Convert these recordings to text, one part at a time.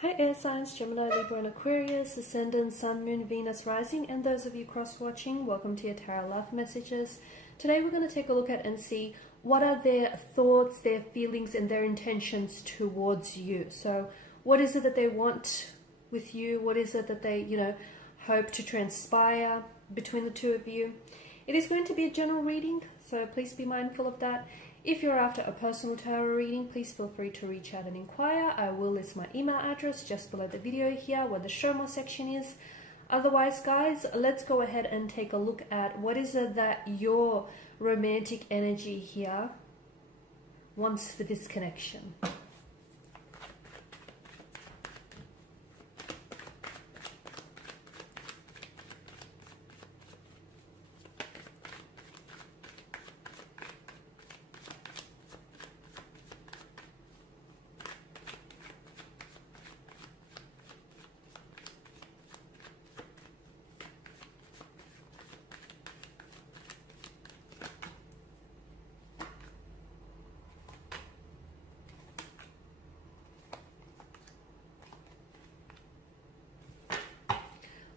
Hi air signs, Gemini, Libra and Aquarius, Ascendant, Sun, Moon, Venus, Rising, and those of you cross-watching, welcome to your Tarot Love Messages. Today we're going to take a look at and see what are their thoughts, their feelings, and their intentions towards you. So what is it that they want with you? What is it that they, hope to transpire between the two of you? It is going to be a general reading, so please be mindful of that. If you're after a personal tarot reading, please feel free to reach out and inquire. I will list my email address just below the video here where the show more section is. Otherwise, guys, let's go ahead and take a look at what is it that your romantic energy here wants for this connection.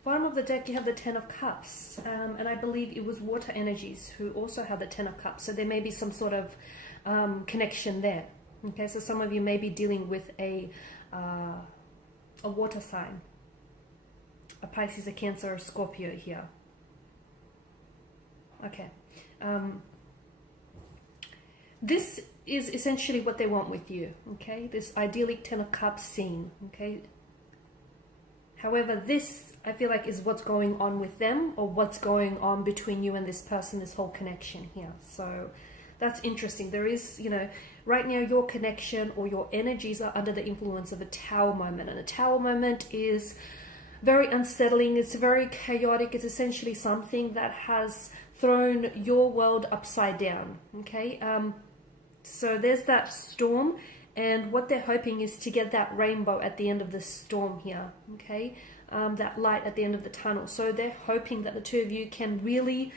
Bottom of the deck, you have the Ten of Cups, and I believe it was water energies who also have the Ten of Cups, so there may be some sort of connection there. Okay, so some of you may be dealing with a water sign, a Pisces, a Cancer, or Scorpio here. Okay, this is essentially what they want with you. Okay, this idyllic Ten of Cups scene. Okay. However, this, I feel like, is what's going on with them, or what's going on between you and this person, this whole connection here. So that's interesting. There is, right now your connection or your energies are under the influence of a Tower moment. And a Tower moment is very unsettling. It's very chaotic. It's essentially something that has thrown your world upside down. Okay. So there's that storm. And what they're hoping is to get that rainbow at the end of the storm here, okay? That light at the end of the tunnel. So they're hoping that the two of you can really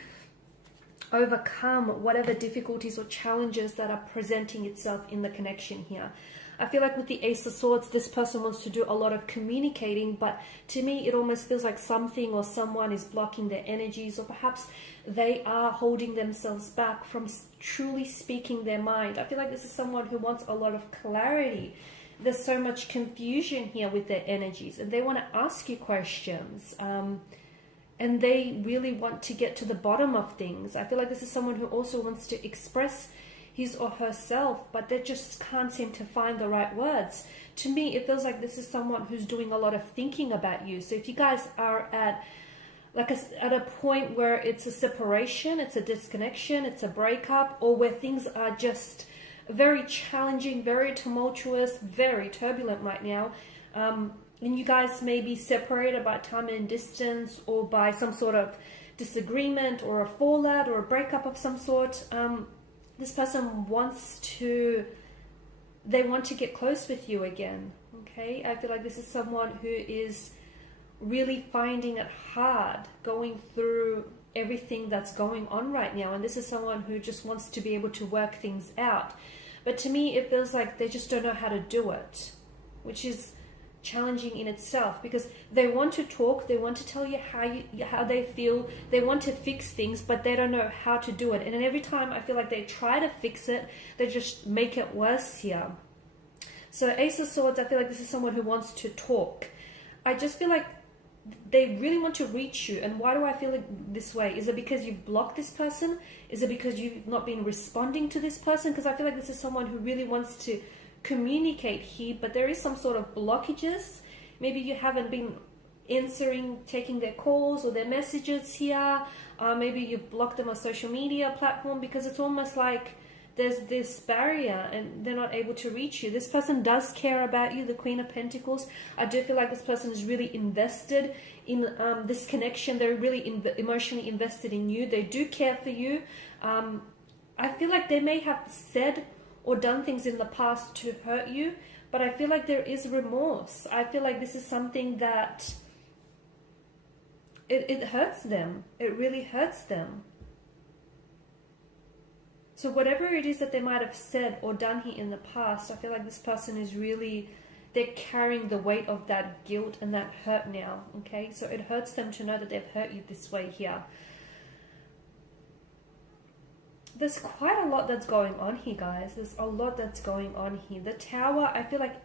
overcome whatever difficulties or challenges that are presenting itself in the connection here. I feel like with the Ace of Swords, this person wants to do a lot of communicating, but to me, it almost feels like something or someone is blocking their energies, or perhaps they are holding themselves back from truly speaking their mind. I feel like this is someone who wants a lot of clarity. There's so much confusion here with their energies, and they want to ask you questions. And they really want to get to the bottom of things. I feel like this is someone who also wants to express his or herself, but they just can't seem to find the right words. To me, it feels like this is someone who's doing a lot of thinking about you. So if you guys are at a point where it's a separation, it's a disconnection, it's a breakup, or where things are just very challenging, very tumultuous, very turbulent right now, and you guys may be separated by time and distance, or by some sort of disagreement, or a fallout, or a breakup of some sort, this person wants to get close with you again. Okay, I feel like this is someone who is really finding it hard going through everything that's going on right now, and this is someone who just wants to be able to work things out. But to me, it feels like they just don't know how to do it, which is challenging in itself, because they want to talk, they want to tell you how they feel, they want to fix things, but they don't know how to do it. And then every time I feel like they try to fix it, they just make it worse here. So Ace of Swords, I feel like this is someone who wants to talk. I just feel like they really want to reach you. And why do I feel like this way? Is it because you've blocked this person? Is it because you've not been responding to this person? Because I feel like this is someone who really wants to communicate here, but there is some sort of blockages. Maybe you haven't been taking their calls or their messages here. Maybe you've blocked them on social media platform, because it's almost like there's this barrier and they're not able to reach you. This person does care about you, the Queen of Pentacles. I do feel like this person is really invested in this connection. They're really emotionally invested in you. They do care for you. I feel like they may have said or done things in the past to hurt you, but I feel like there is remorse. I feel like this is something that it hurts them. It really hurts them. So whatever it is that they might have said or done here in the past, I feel like this person is really they're carrying the weight of that guilt and that hurt now, okay? So it hurts them to know that they've hurt you this way here. There's quite a lot that's going on here, guys. There's a lot that's going on here. The Tower, I feel like,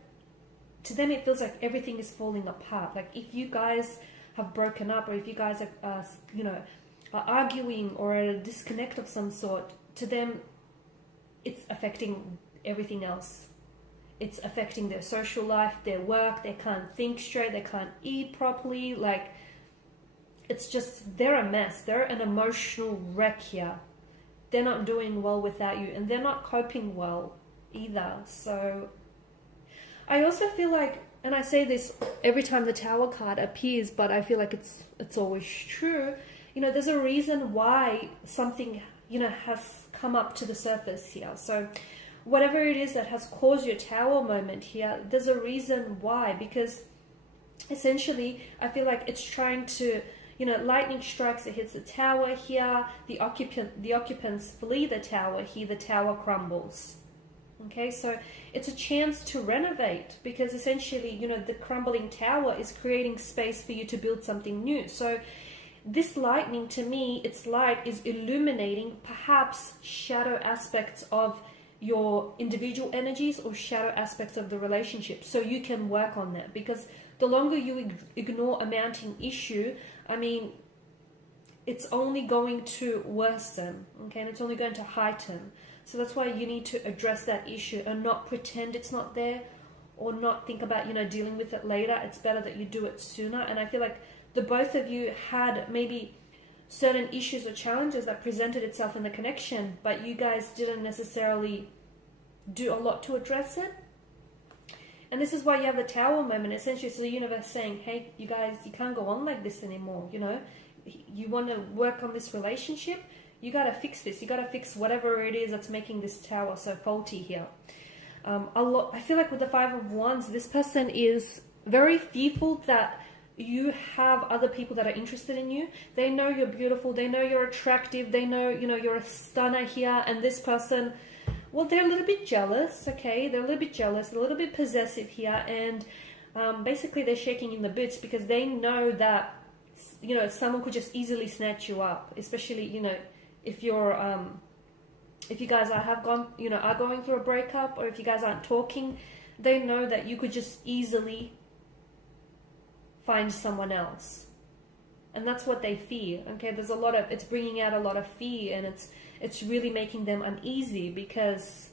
to them it feels like everything is falling apart. Like if you guys have broken up, or if you guys are, you know, are arguing or at a disconnect of some sort, to them it's affecting everything else. It's affecting their social life, their work. They can't think straight, they can't eat properly. Like, it's just, they're a mess. They're an emotional wreck here. They're not doing well without you, and they're not coping well either. So I also feel like, and I say this every time the Tower card appears, but I feel like it's always true, you know, there's a reason why something, you know, has come up to the surface here. So whatever it is that has caused your Tower moment here, there's a reason why, because essentially I feel like it's trying to, you know, lightning strikes, it hits the Tower here, the occupants flee the Tower here, the Tower crumbles. Okay, so it's a chance to renovate, because essentially, you know, the crumbling Tower is creating space for you to build something new. So this lightning, to me, its light is illuminating perhaps shadow aspects of your individual energies or shadow aspects of the relationship, so you can work on that. Because the longer you ignore a mounting issue, I mean, it's only going to worsen, okay, and it's only going to heighten. So that's why you need to address that issue and not pretend it's not there, or not think about, you know, dealing with it later. It's better that you do it sooner. And I feel like the both of you had maybe certain issues or challenges that presented itself in the connection, but you guys didn't necessarily do a lot to address it. And this is why you have the Tower moment. Essentially, it's the universe saying, hey, you guys, you can't go on like this anymore. You know, you want to work on this relationship, you got to fix this. You got to fix whatever it is that's making this Tower so faulty here. I feel like with the Five of Wands, this person is very fearful that you have other people that are interested in you. They know you're beautiful. They know you're attractive. They know, you know, you're a stunner here. And this person, well, they're a little bit jealous, okay? They're a little bit jealous, a little bit possessive here. And basically they're shaking in the boots, because they know that, you know, someone could just easily snatch you up, especially, you know, if you're, if you guys are going through a breakup, or if you guys aren't talking, they know that you could just easily find someone else. And that's what they fear, okay? There's a lot of, it's bringing out a lot of fear, and it's really making them uneasy, because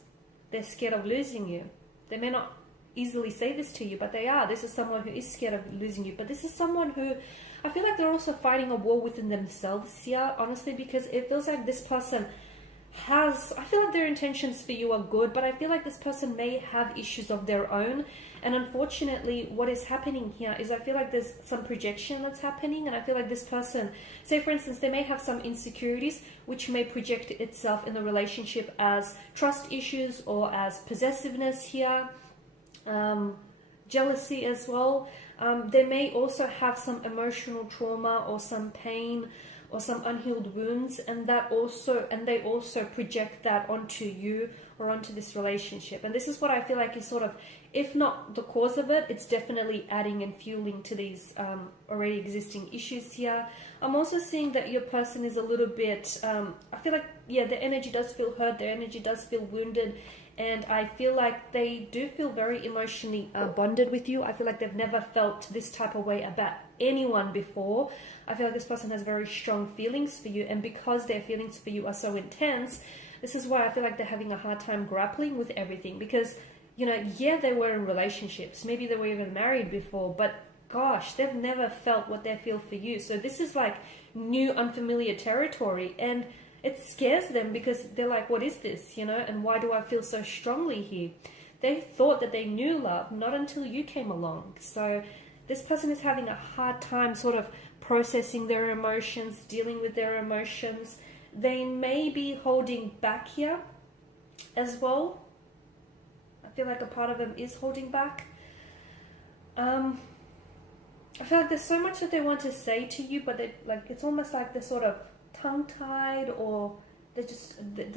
they're scared of losing you. They may not easily say this to you, but they are. This is someone who is scared of losing you, but this is someone who, I feel like they're also fighting a war within themselves here, honestly, because it feels like this person has, I feel like their intentions for you are good, but I feel like this person may have issues of their own. And unfortunately, what is happening here is, I feel like there's some projection that's happening, and I feel like this person, say for instance, they may have some insecurities which may project itself in the relationship as trust issues, or as possessiveness here, jealousy as well. They may also have some emotional trauma, or some pain, or some unhealed wounds, and they also project that onto you, or onto this relationship. And this is what I feel like is sort of, if not the cause of it, it's definitely adding and fueling to these already existing issues here. I'm also seeing that your person is a little bit, I feel like, yeah, their energy does feel hurt, their energy does feel wounded, and I feel like they do feel very emotionally bonded with you. I feel like they've never felt this type of way about anyone before. I feel like this person has very strong feelings for you, and because their feelings for you are so intense, this is why I feel like they're having a hard time grappling with everything. Because, you know, yeah, they were in relationships, maybe they were even married before, but gosh, they've never felt what they feel for you. So this is like new, unfamiliar territory, and it scares them, because they're like, what is this, you know, and why do I feel so strongly here? They thought that they knew love, not until you came along. So this person is having a hard time sort of processing their emotions, dealing with their emotions. They may be holding back here as well. I feel like a part of them is holding back. I feel like there's so much that they want to say to you, but it's almost like they're sort of tongue-tied, or they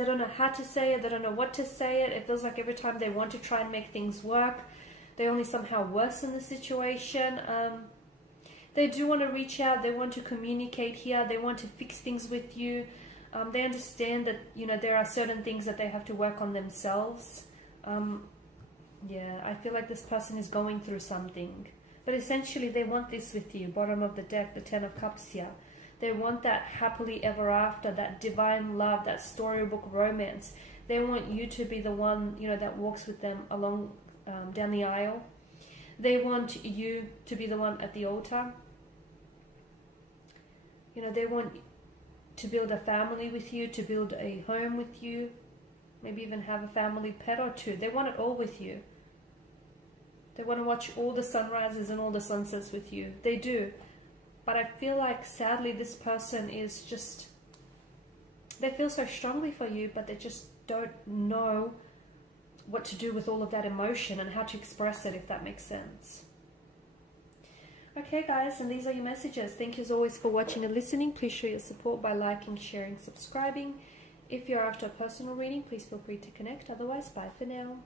don't know how to say it, they don't know what to say it. It feels like every time they want to try and make things work, they only somehow worsen the situation. They do want to reach out, they want to communicate here, they want to fix things with you. They understand that, you know, there are certain things that they have to work on themselves. Yeah, I feel like this person is going through something. But essentially they want this with you. Bottom of the deck, the Ten of Cups here. They want that happily ever after, that divine love, that storybook romance. They want you to be the one, you know, that walks with them along down the aisle. They want you to be the one at the altar. You know, they want to build a family with you, to build a home with you, maybe even have a family pet or two. They want it all with you. They want to watch all the sunrises and all the sunsets with you. They do. But I feel like, sadly, this person is just... They feel so strongly for you, but they just don't know what to do with all of that emotion and how to express it, if that makes sense. Okay, guys, and these are your messages. Thank you as always for watching and listening. Please show your support by liking, sharing, subscribing. If you're after a personal reading, please feel free to connect. Otherwise, bye for now.